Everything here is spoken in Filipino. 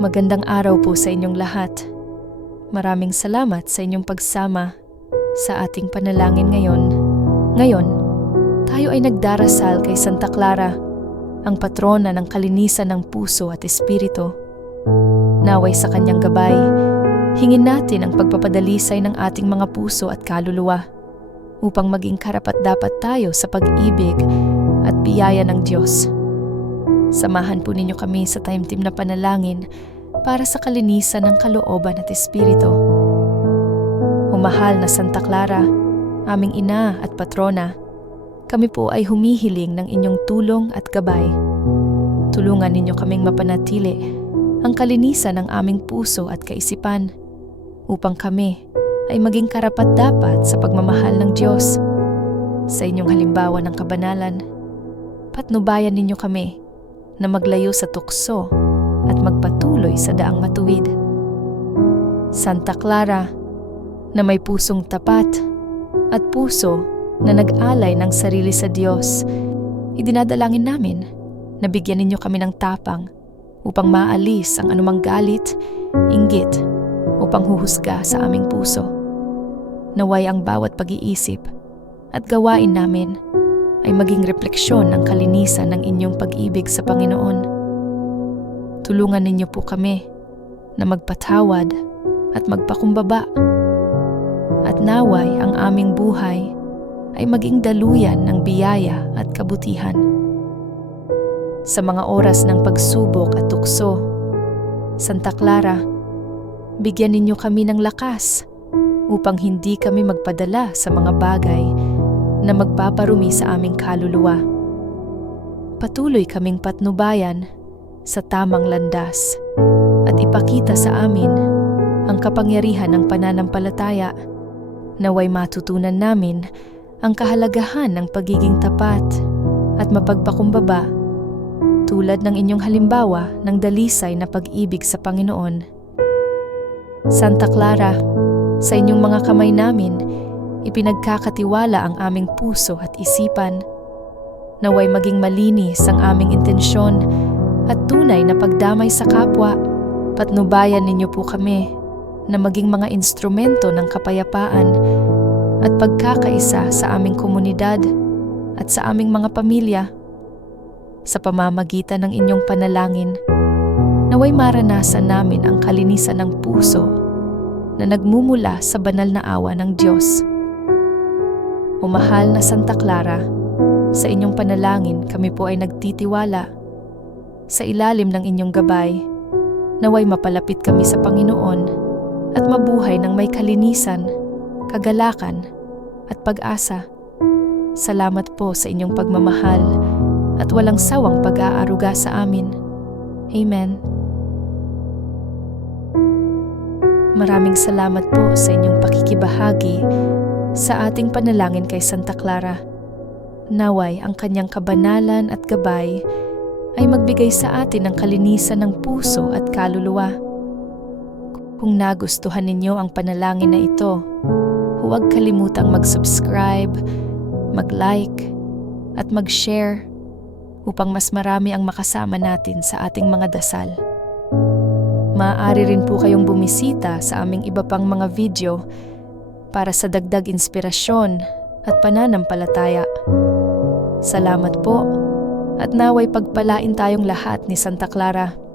Magandang araw po sa inyong lahat. Maraming salamat sa inyong pagsama sa ating panalangin ngayon. Ngayon, tayo ay nagdarasal kay Santa Clara, ang patrona ng kalinisan ng puso at espiritu. Naway sa kanyang gabay, hingin natin ang pagpapadalisay ng ating mga puso at kaluluwa upang maging karapat-dapat tayo sa pag-ibig at biyaya ng Diyos. Samahan po ninyo kami sa taimtim na panalangin para sa kalinisan ng kalooban at espiritu. Umahal na Santa Clara, aming ina at patrona, kami po ay humihiling ng inyong tulong at gabay. Tulungan ninyo kaming mapanatili ang kalinisan ng aming puso at kaisipan upang kami ay maging karapat-dapat sa pagmamahal ng Diyos. Sa inyong halimbawa ng kabanalan, patnubayan ninyo kami na maglayo sa tukso at magpatuloy sa daang matuwid. Santa Clara, na may pusong tapat at puso na nag-alay ng sarili sa Diyos, idinadalangin namin na bigyan ninyo kami ng tapang upang maalis ang anumang galit, inggit, o panghuhusga sa aming puso. Naway ang bawat pag-iisip at gawain namin ay maging refleksyon ng kalinisan ng inyong pag-ibig sa Panginoon. Tulungan ninyo po kami na magpatawad at magpakumbaba. At naway ang aming buhay ay maging daluyan ng biyaya at kabutihan. Sa mga oras ng pagsubok at tukso, Santa Clara, bigyan ninyo kami ng lakas upang hindi kami magpadala sa mga bagay na magpaparumi sa aming kaluluwa. Patuloy kaming patnubayan sa tamang landas at ipakita sa amin ang kapangyarihan ng pananampalataya. Naway matutunan namin ang kahalagahan ng pagiging tapat at mapagpakumbaba tulad ng inyong halimbawa ng dalisay na pag-ibig sa Panginoon. Santa Clara, sa inyong mga kamay namin, ipinagkakatiwala ang aming puso at isipan. Naway maging malinis ang aming intensyon at tunay na pagdamay sa kapwa. Patnubayan ninyo po kami na maging mga instrumento ng kapayapaan at pagkakaisa sa aming komunidad at sa aming mga pamilya. Sa pamamagitan ng inyong panalangin, naway maranasan namin ang kalinisan ng puso na nagmumula sa banal na awa ng Diyos. O mahal na Santa Clara, sa inyong panalangin kami po ay nagtitiwala. Sa ilalim ng inyong gabay, naway mapalapit kami sa Panginoon at mabuhay ng may kalinisan, kagalakan at pag-asa. Salamat po sa inyong pagmamahal at walang sawang pag-aaruga sa amin. Amen. Maraming salamat po sa inyong pakikibahagi sa ating panalangin kay Santa Clara. Naway ang kanyang kabanalan at gabay ay magbigay sa atin ng kalinisan ng puso at kaluluwa. Kung nagustuhan ninyo ang panalangin na ito, huwag kalimutang mag-subscribe, mag-like, at mag-share upang mas marami ang makasama natin sa ating mga dasal. Maaari rin po kayong bumisita sa aming iba pang mga video para sa dagdag inspirasyon at pananampalataya. Salamat po at naway pagpalain tayong lahat ni Santa Clara.